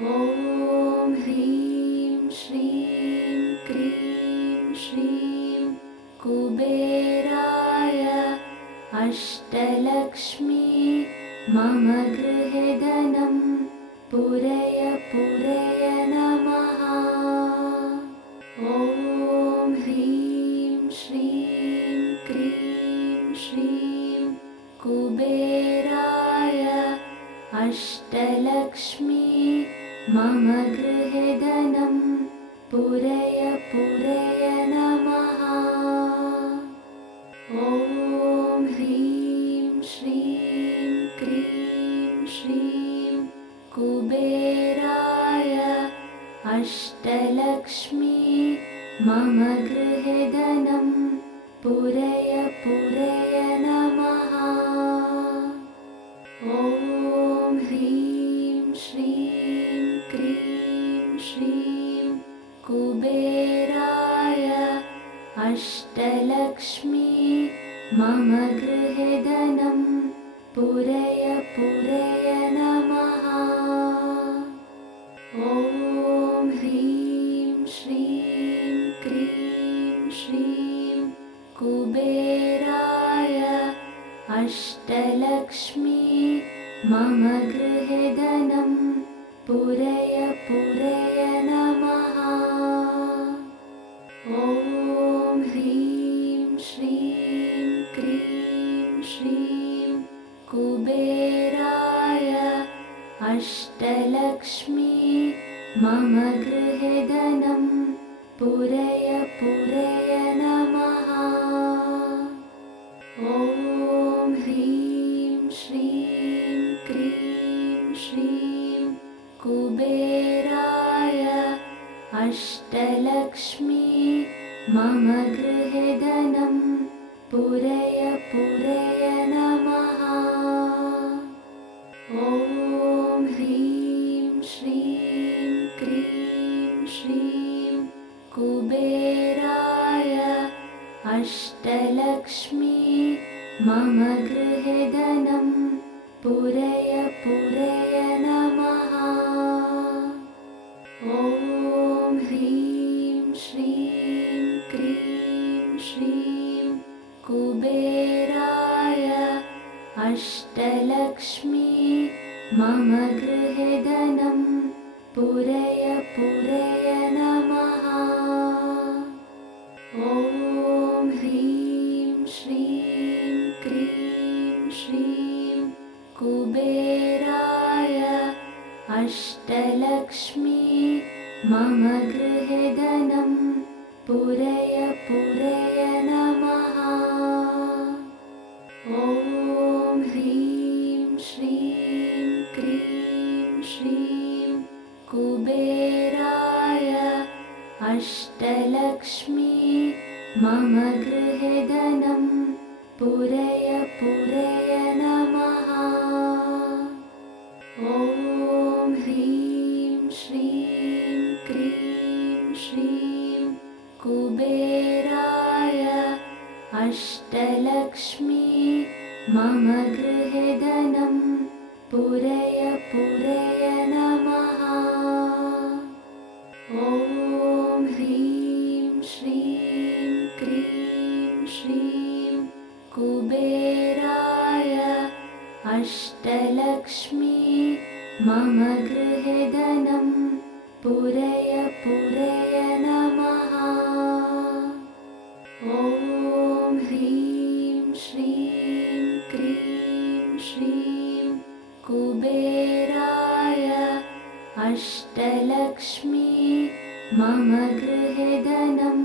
ॐ ह्रीं श्रीं क्रीं श्रीं कुबेराय अष्टलक्ष्मी मम गृहे धनं पूरय पूरय नमः। ॐ ह्रीं श्रीं क्रीं श्रीं कुबेराय अष्टलक्ष्मी मम गृहे धनं पूरय पूरय नमः। ॐ ह्रीं श्रीं क्रीं श्रीं कुबेराय अष्टलक्ष्मी मम गृहे धनं पूरय पूरय नमः। ॐ ह्रीं श्रीं क्रीं श्रीं कुबेराय अष्टलक्ष्मी मम गृहे धनं पूरय पूरय नमः। ॐ ह्रीं श्रीं क्रीं श्रीं कुबेराय अष्टलक्ष्मी मम गृहे धनं पूरय पूरय नमः। ॐ ह्रीं श्रीं क्रीं श्रीं कुबेराय अष्टलक्ष्मी मम गृहे धनं पूरय पूरय नमः। ॐ ह्रीं श्रीं क्रीं श्रीं कुबेराय अष्टलक्ष्मी मम गृहे धनं पूरय पूरय नमः। ॐ ह्रीं श्रीं क्रीं श्रीं कुबेराय अष्टलक्ष्मी मम गृहे धनं पूरय पूरय नमः। ॐ ह्रीं श्रीं क्रीं श्रीं कुबेराय अष्टलक्ष्मी मम गृहे धनं पूरय पूरय नमः। ॐ ह्रीं श्रीं क्रीं श्रीं कुबेराय अष्टलक्ष्मी मम गृहे धनं पूरय पूरय नमः। ॐ ह्रीं श्रीं क्रीं श्रीं कुबेराय अष्टलक्ष्मी मम गृहे धनं पूरय पूरय नमः। ॐ ह्रीं श्रीं क्रीं श्रीं कुबेराय अष्टलक्ष्मी मम गृहे धनं पूरय पूरय नमः। ॐ ह्रीं श्रीं क्रीं श्रीं कुबेराय अष्टलक्ष्मी मम गृहे धनं पूरय पूरय नमः। ॐ ह्रीं श्रीं क्रीं श्रीं कुबेराय अष्टलक्ष्मी मम गृहे धनं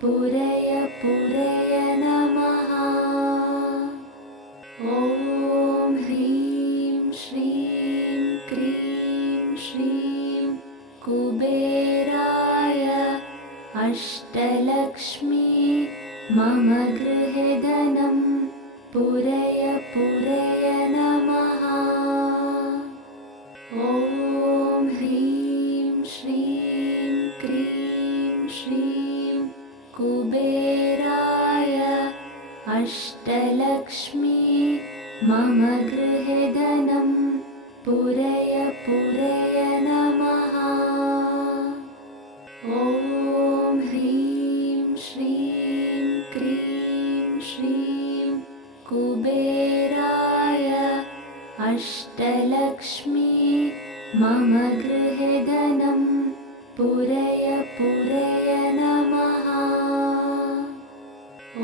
पूरय पूरय नमः। ॐ ह्रीं श्रीं क्रीं श्रीं कुबेराय अष्टलक्ष्मी मम गृहे धनं पूरय पूरय नमः। ॐ ह्रीं श्रीं क्रीं श्रीं कुबेराय अष्टलक्ष्मी मम गृहे धनं पूरय पूरय नमः। मम गृहे धनं पूरय पूरय नमः।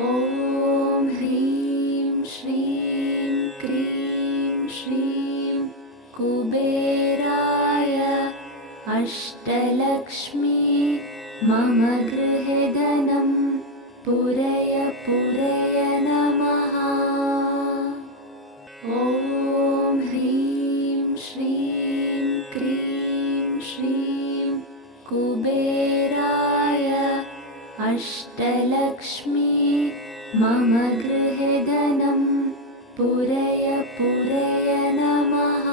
ॐ ह्रीं श्रीं क्रीं श्रीं कुबेराय अष्टलक्ष्मी मम गृहे धनं पूरय पूरय नमः। ॐ ह्रीं श्रीं क्रीं श्रीं कुबेराय अष्टलक्ष्मी मम गृहे धनं पूरय पूरय नमः।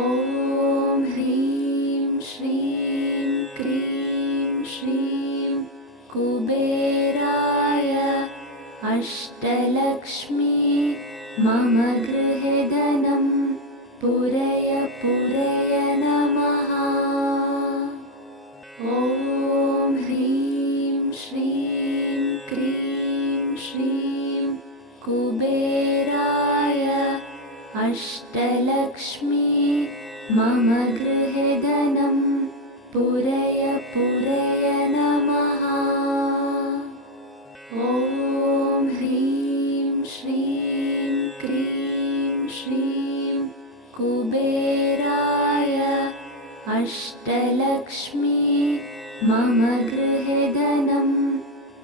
ॐ ह्रीं श्रीं क्रीं श्रीं कुबेराय अष्टलक्ष्मी मम गृहे धनं पूरय पूरय नमः। ॐ ह्रीं श्रीं क्रीं श्रीं कुबेराय अष्टलक्ष्मी मम गृहे धनं पूरय पूरय नमः। ॐ ह्रीं श्रीं क्रीं श्रीं कुबेराय अष्टलक्ष्मी मम गृहे धनं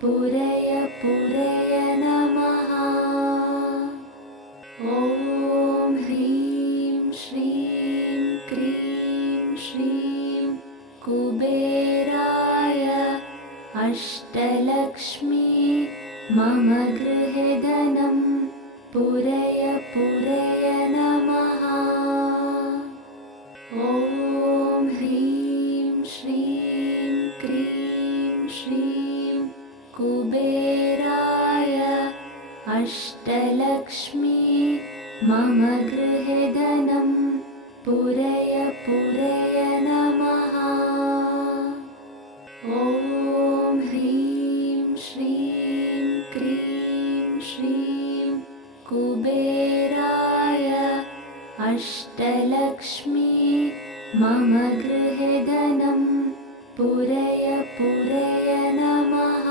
पूरय पूरय नमः। ॐ ह्रीं श्रीं क्रीं श्रीं कुबेराय अष्टलक्ष्मी मम गृहे धनं पूरय पूरय नमः। ॐ ह्रीं श्रीं क्रीं श्रीं कुबेराय अष्टलक्ष्मी मम गृहे धनं पूरय पूरय नमः। ॐ ह्रीं श्रीं क्रीं श्रीं कुबेराय अष्टलक्ष्मी मम गृहे धनं पूरय पूरय नमः।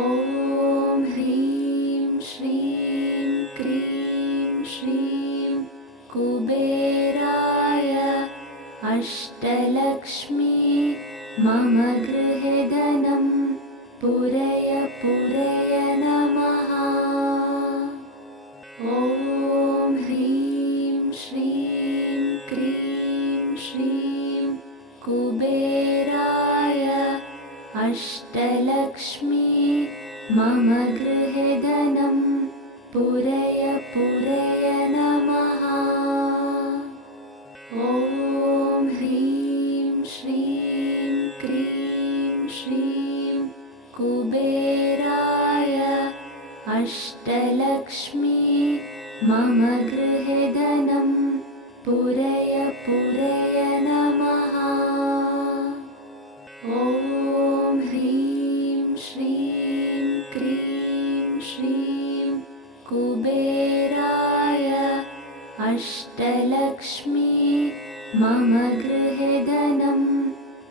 ॐ ह्रीं श्रीं क्रीं श्रीं कुबेराय अष्टलक्ष्मी मम गृहे धनं पूरय पूरय नमः। ॐ ह्रीं श्रीं क्रीं श्रीं कुबेराय अष्टलक्ष्मी मम गृहे धनं पूरय पूरय नमः। ॐ ह्रीं श्रीं क्रीं श्रीं कुबेराय अष्टलक्ष्मी मम गृहे धनं पूरय पूरय नमः। ॐ ह्रीं श्रीं क्रीं श्रीं कुबेराय अष्टलक्ष्मी मम गृहे धनं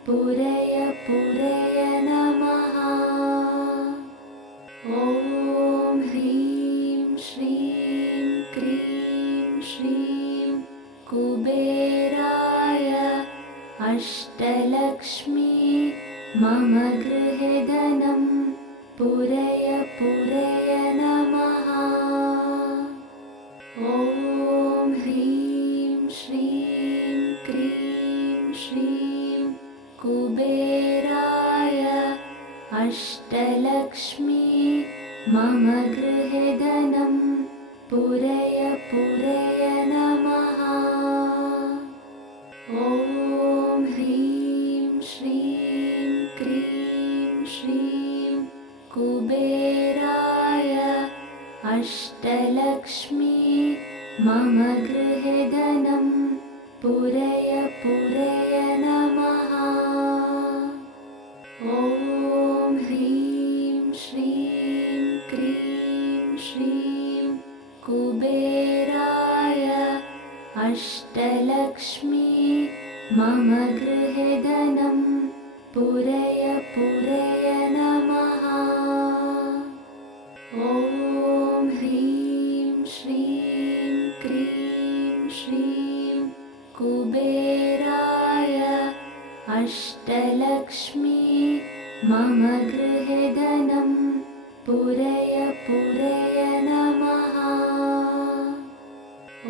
पूरय पूरय नमः। ॐ ह्रीं श्रीं क्रीं श्रीं कुबेराय अष्टलक्ष्मी मम गृहे धनं पूरय पूरय नमः। ॐ ह्रीं श्रीं क्रीं श्रीं कुबेराय अष्टलक्ष्मी मम गृहे धनं पूरय पूरय नमः। ॐ ह्रीं श्रीं क्रीं श्रीं कुबेराय अष्टलक्ष्मी मम गृहे धनं पूरय पूरय नमः। ॐ ह्रीं श्रीं क्रीं श्रीं कुबेराय अष्टलक्ष्मी मम गृहे धनं पूरय पूरय नमः। ॐ ह्रीं श्रीं क्रीं श्रीं कुबेराय अष्टलक्ष्मी मम गृहे धनं पूरय पूरय नमः।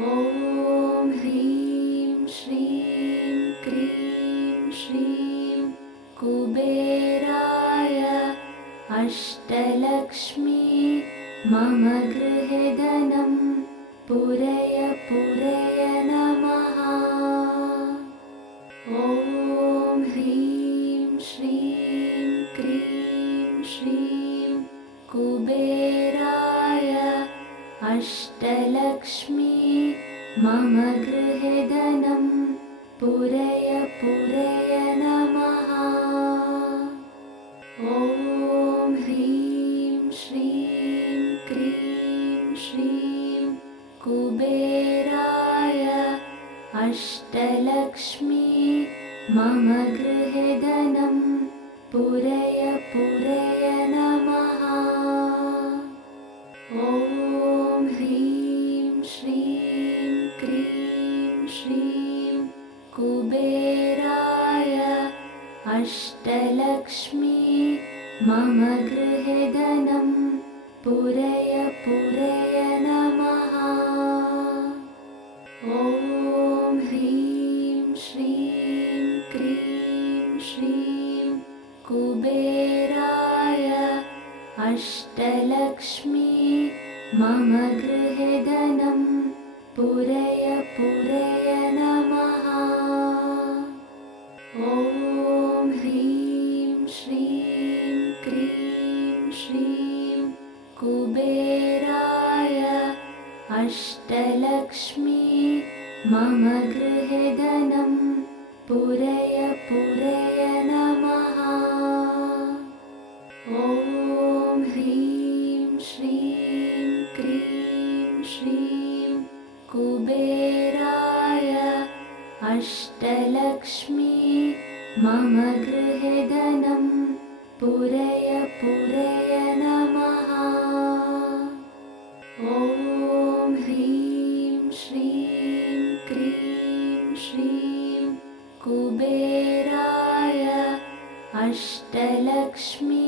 ॐ ह्रीं श्रीं क्रीं श्रीं कुबेराय अष्टलक्ष्मी मम गृहे धनं पूरय पूरय नमः। ॐ ह्रीं श्रीं क्रीं श्रीं कुबेराय अष्टलक्ष्मी मम गृहे धनं पूरय पूरय नमः। ॐ ह्रीं श्रीं क्रीं श्रीं कुबेराय अष्टलक्ष्मी मम गृहे धनं पूरय पूरय नमः। ॐ ह्रीं श्रीं क्रीं श्रीं कुबेराय अष्टलक्ष्मी मम गृहे धनं पूरय पूरय नमः। ॐ ह्रीं श्रीं क्रीं श्रीं कुबेराय अष्टलक्ष्मी मम गृहे धनं पूरय पूरय नमः। ॐ ह्रीं श्रीं क्रीं श्रीं कुबेराय अष्टलक्ष्मी मम गृहे धनं पूरय पूरय नमः। ॐ ह्रीं श्रीं क्रीं श्रीं कुबेराय अष्टलक्ष्मी मम गृहे धनं पूरय पूरय नमः। ॐ ह्रीं श्रीं क्रीं श्रीं कुबेराय अष्टलक्ष्मी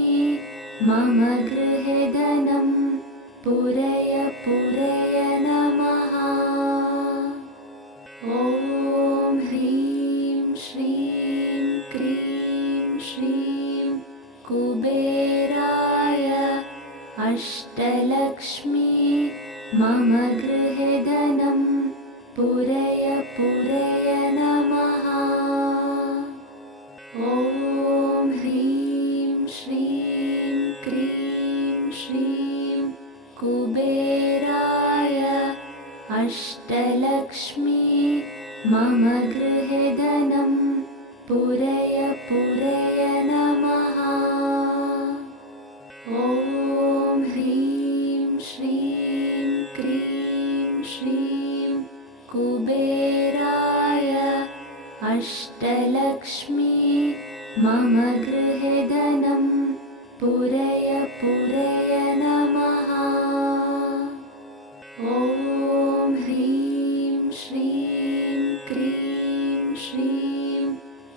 मम गृहे धनं पूरय पूरय नमः। ॐ ह्रीं श्रीं क्रीं श्रीं कुबेराय अष्टलक्ष्मी मम गृहे धनं पूरय पूरय नमः। ॐ ह्रीं श्रीं क्रीं श्रीं कुबेराय अष्टलक्ष्मी मम गृहे धनं पूरय पूरय नमः। ॐ ह्रीं श्रीं क्रीं श्रीं कुबेराय अष्टलक्ष्मी मम गृहे धनं पूरय पूरय नमः। ॐ ह्रीं श्रीं क्रीं श्रीं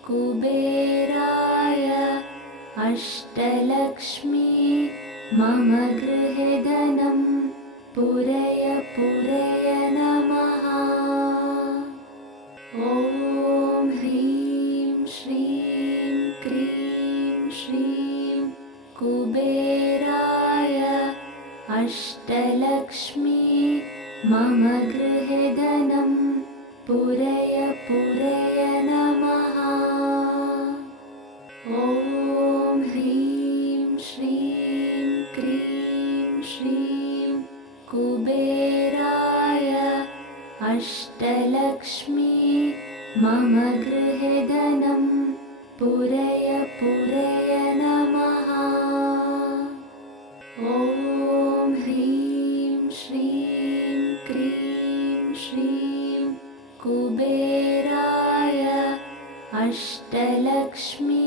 कुबेराय अष्टलक्ष्मी मम गृहे धनं पूरय पूरय नमः। ॐ ह्रीं श्रीं क्रीं श्रीं कुबेराय अष्टलक्ष्मी मम गृहे धनं पूरय पूरय नमः। ॐ ह्रीं श्रीं क्रीं श्रीं कुबेराय अष्टलक्ष्मी मम गृहे धनं पूरय पूरय नमः। ॐ ह्रीं श्रीं क्रीं श्रीं कुबेराय अष्टलक्ष्मी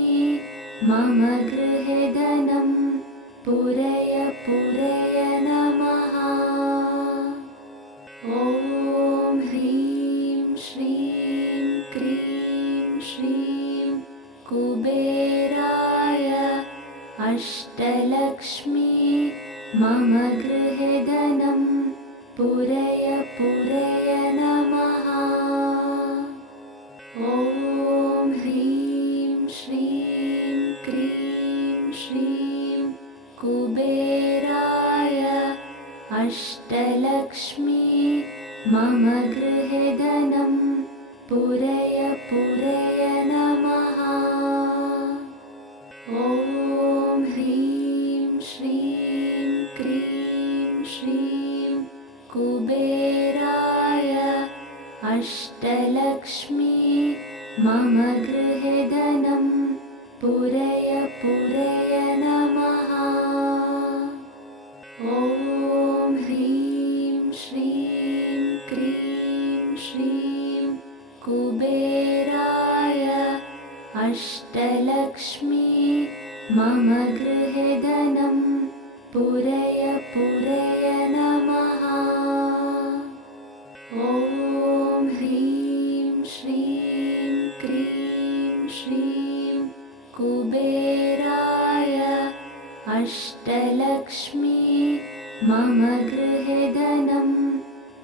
मम गृहे धनं पूरय पूरय नमः। ॐ ह्रीं श्रीं क्रीं श्रीं कुबेराय अष्टलक्ष्मी मम गृहे धनं पूरय पूरय नमः। ॐ ह्रीं श्रीं क्रीं श्रीं कुबेराय अष्टलक्ष्मी मम गृहे धनं पूरय पूरय नमः। ॐ ह्रीं श्रीं क्रीं श्रीं कुबेराय अष्टलक्ष्मी मम गृहे धनं पूरय पूरय नमः। ॐ ह्रीं श्रीं क्रीं श्रीं कुबेराय अष्टलक्ष्मी मम गृहे धनं पूरय पूरय नमः। ॐ ह्रीं श्रीं क्रीं श्रीं कुबेराय अष्टलक्ष्मी मम गृहे धनं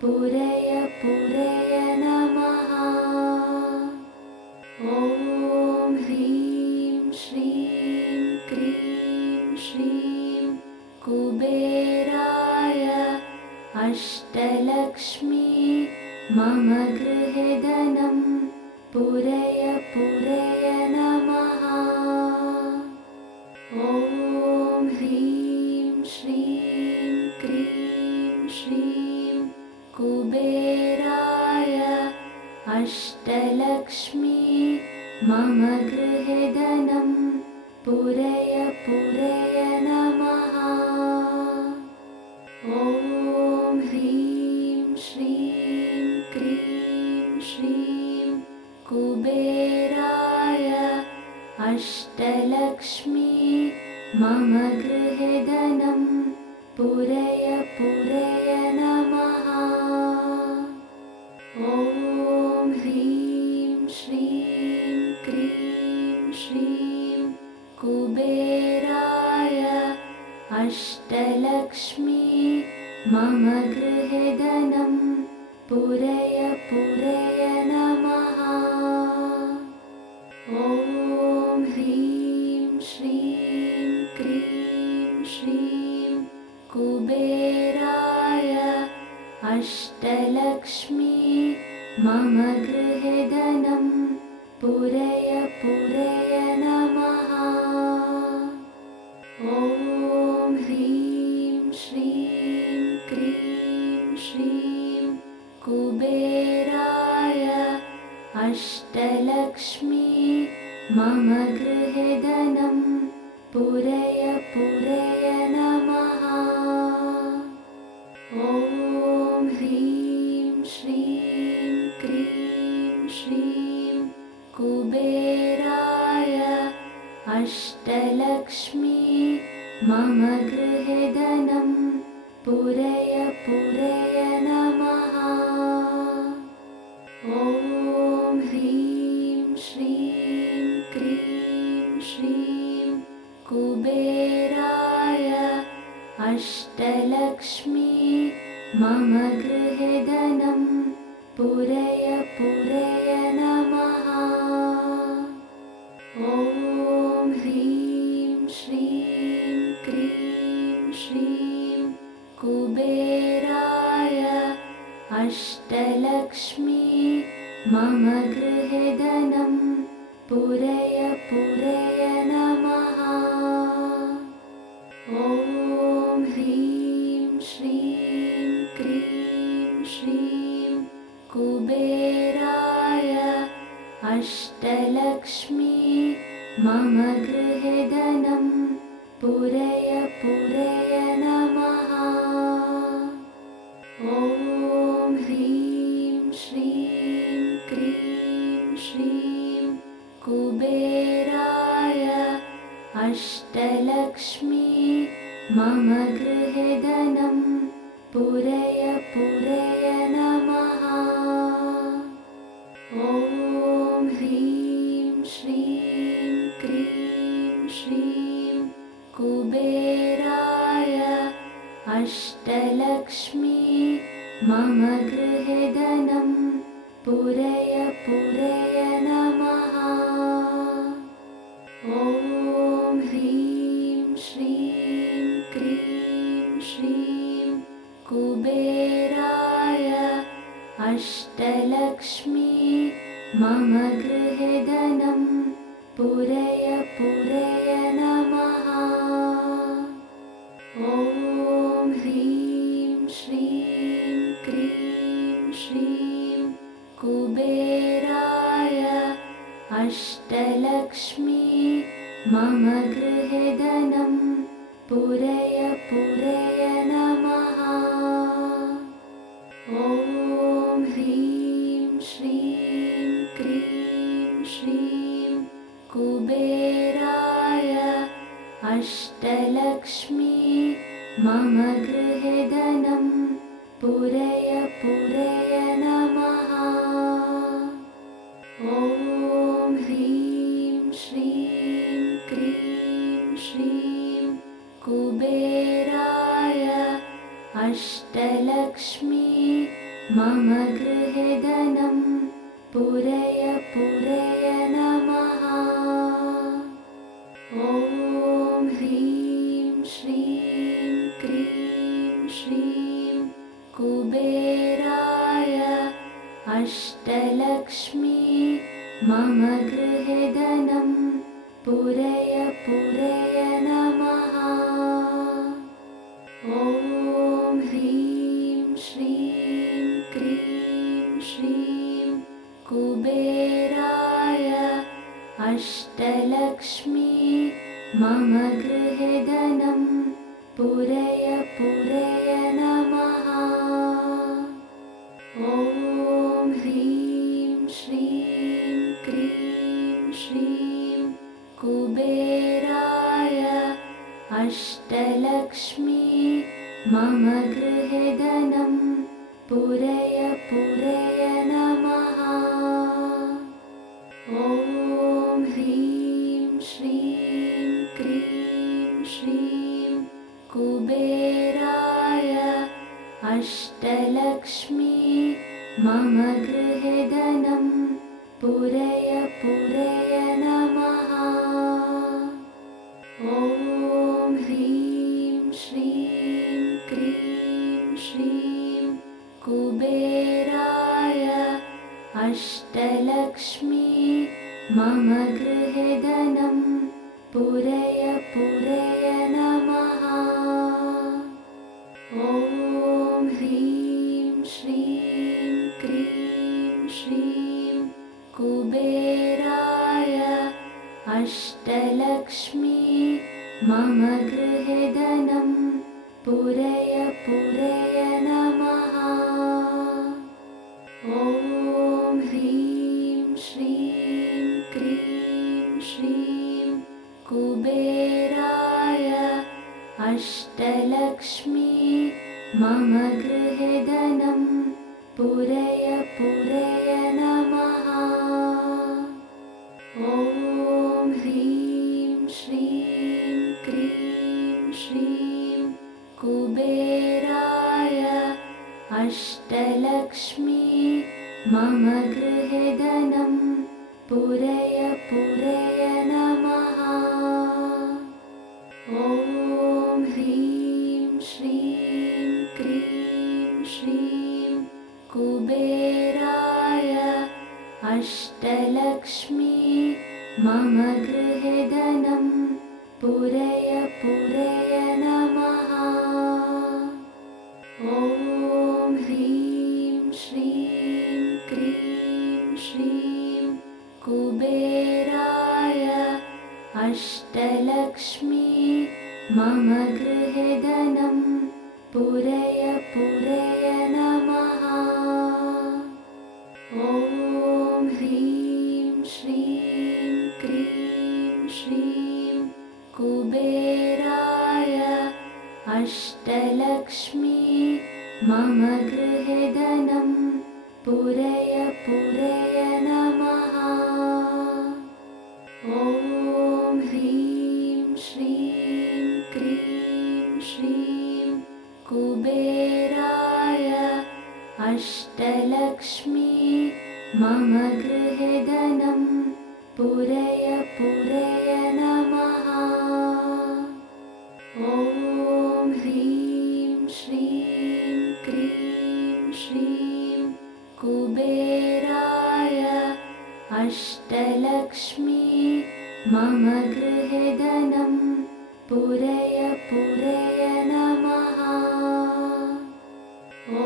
पूरय पूरय नमः। ॐ ह्रीं श्रीं क्रीं श्रीं कुबेराय अष्टलक्ष्मी मम गृहे धनं पूरय पूरय नमः। ॐ ह्रीं श्रीं क्रीं श्रीं कुबेराय अष्टलक्ष्मी मम गृहे धनं पूरय पूरय नमः। ॐ ह्रीं श्रीं क्रीं श्रीं कुबेराय अष्टलक्ष्मी मम गृहे धनं पूरय पूरय नमः। ॐ ह्रीं श्रीं क्रीं श्रीं कुबेराय अष्टलक्ष्मी मम गृहे धनं पूरय पूरय नमः। ॐ ह्रीं श्रीं क्रीं श्रीं कुबेराय अष्टलक्ष्मी मम गृहे धनं पूरय पूरय नमः। ॐ ह्रीं श्रीं क्रीं श्रीं कुबेराय अष्टलक्ष्मी मम गृहे धनं पूरय पूरय नमः। ॐ ह्रीं श्रीं क्रीं श्रीं कुबेराय अष्टलक्ष्मी मम गृहे धनं पूरय पूरय नमः। ॐ ह्रीं श्रीं क्रीं श्रीं कुबेराय अष्टलक्ष्मी मम गृहे धनं पूरय पूरय नमः। ॐ ह्रीं श्रीं क्रीं श्रीं कुबेराय अष्टलक्ष्मी मम गृहे धनं पूरय पूरय नमः। ॐ ह्रीं श्रीं क्रीं श्रीं कुबेराय अष्टलक्ष्मी मम गृहे धनं पूरय पूरय नमः। ॐ ह्रीं श्रीं कुबेराय अष्टलक्ष्मी मम गृहे धनं पूरय पूरय नमः। ॐ ह्रीं श्रीं क्रीं श्रीं कुबेराय अष्टलक्ष्मी मम गृहे धनं पूरय पूरय नमः। ॐ ह्रीं श्रीं क्रीं श्रीं कुबेराय अष्टलक्ष्मी मम गृहे धनं पूरय पूरय नमः। ॐ ह्रीं श्रीं क्रीं श्रीं कुबेराय अष्टलक्ष्मी मम गृहे धनं पूरय पूरय नमः। ॐ ह्रीं श्रीं क्रीं श्रीं कुबेराय अष्टलक्ष्मी मम गृहे धनं पूरय पूरय नमः। ॐ ह्रीं श्रीं क्रीं श्रीं कुबेराय अष्टलक्ष्मी मम गृहे धनं पूरय पूरय नमः। ॐ ह्रीं श्रीं क्रीं श्रीं कुबेराय अष्टलक्ष्मी मम गृहे धनं पूरय पूरय नमः। ॐ ह्रीं श्रीं क्रीं श्रीं कुबेराय अष्टलक्ष्मी मम गृहे धनं पूरय पूरय नमः। ॐ ह्रीं श्रीं क्रीं श्रीं कुबेराय अष्टलक्ष्मी मम गृहे धनं पूरय पूरय नमः। ॐ ह्रीं श्रीं क्रीं श्रीं कुबेराय अष्टलक्ष्मी मम गृहे धनं पूरय पूरय नमः। ॐ ह्रीं श्रीं क्रीं श्रीं कुबेराय अष्टलक्ष्मी मम गृहे धनं पूरय पूरय नमः। ॐ ह्रीं श्रीं क्रीं श्रीं कुबेराय अष्टलक्ष्मी मम गृहे धनं पूरय पूरय नमः। ॐ ह्रीं श्रीं क्रीं श्रीं कुबेराय अष्टलक्ष्मी मम गृहे धनं पूरय पूरय नमः। ॐ ह्रीं श्रीं क्रीं श्रीं कुबेराय अष्टलक्ष्मी मम गृहे धनं पूरय पूरय नमः। ॐ ह्रीं श्रीं क्रीं श्रीं कुबेराय अष्टलक्ष्मी मम गृहे धनं पूरय पूरय नमः। ॐ ह्रीं श्रीं क्रीं श्रीं कुबेराय अष्टलक्ष्मी मम गृहे धनं पूरय पूरय नमः। ॐ ह्रीं श्रीं क्रीं श्रीं कुबेराय अष्टलक्ष्मी मम गृहे धनं पूरय पूरय नमः। ॐ ह्रीं श्रीं क्रीं श्रीं कुबेराय अष्टलक्ष्मी मम गृहे धनं पूरय पूरय नमः। ॐ ह्रीं श्रीं क्रीं श्रीं कुबेराय अष्टलक्ष्मी मम गृहे धनं पूरय पूरय नमः।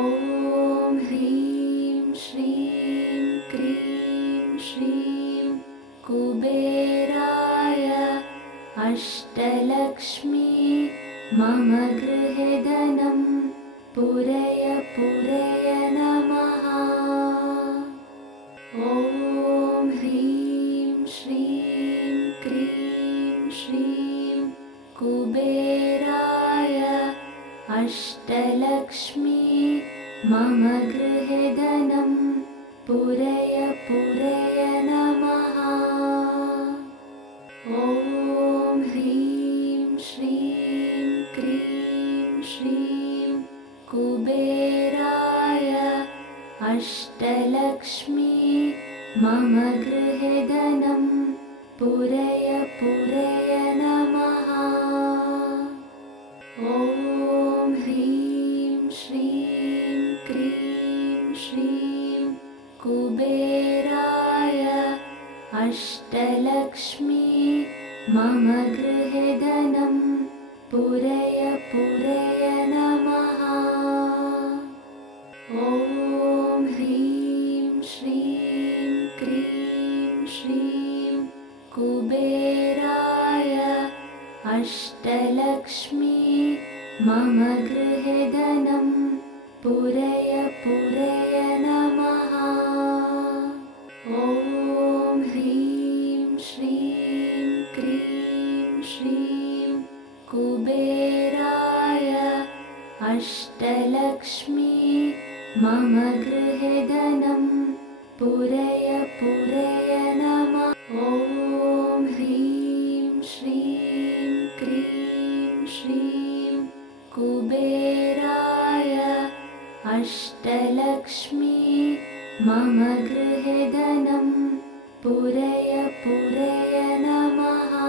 ॐ ह्रीं श्रीं क्रीं श्रीं कुबेराय अष्टलक्ष्मी मम गृहे धनं पूरय पूरय नमः। ॐ ह्रीं श्रीं क्रीं श्रीं कुबेराय अष्टलक्ष्मी मम गृहे धनं पूरय पूरय नमः। ॐ ह्रीं श्रीं क्रीं श्रीं कुबेराय अष्टलक्ष्मी मम गृहे धनं पूरय पूरय नमः। ॐ ह्रीं श्रीं क्रीं श्रीं कुबेराय अष्टलक्ष्मी मम गृहे धनं पूरय पूरय नमः। ॐ ह्रीं श्रीं क्रीं श्रीं कुबेराय अष्टलक्ष्मी मम गृहे धनं पूरय पूरय नमः। ॐ ह्रीं श्रीं क्रीं श्रीं कुबेराय अष्टलक्ष्मी मम गृहे धनं पूरय पूरय नमः। ॐ ह्रीं श्रीं क्रीं श्रीं कुबेराय अष्टलक्ष्मी मम गृहे धनं पूरय पूरय नमः।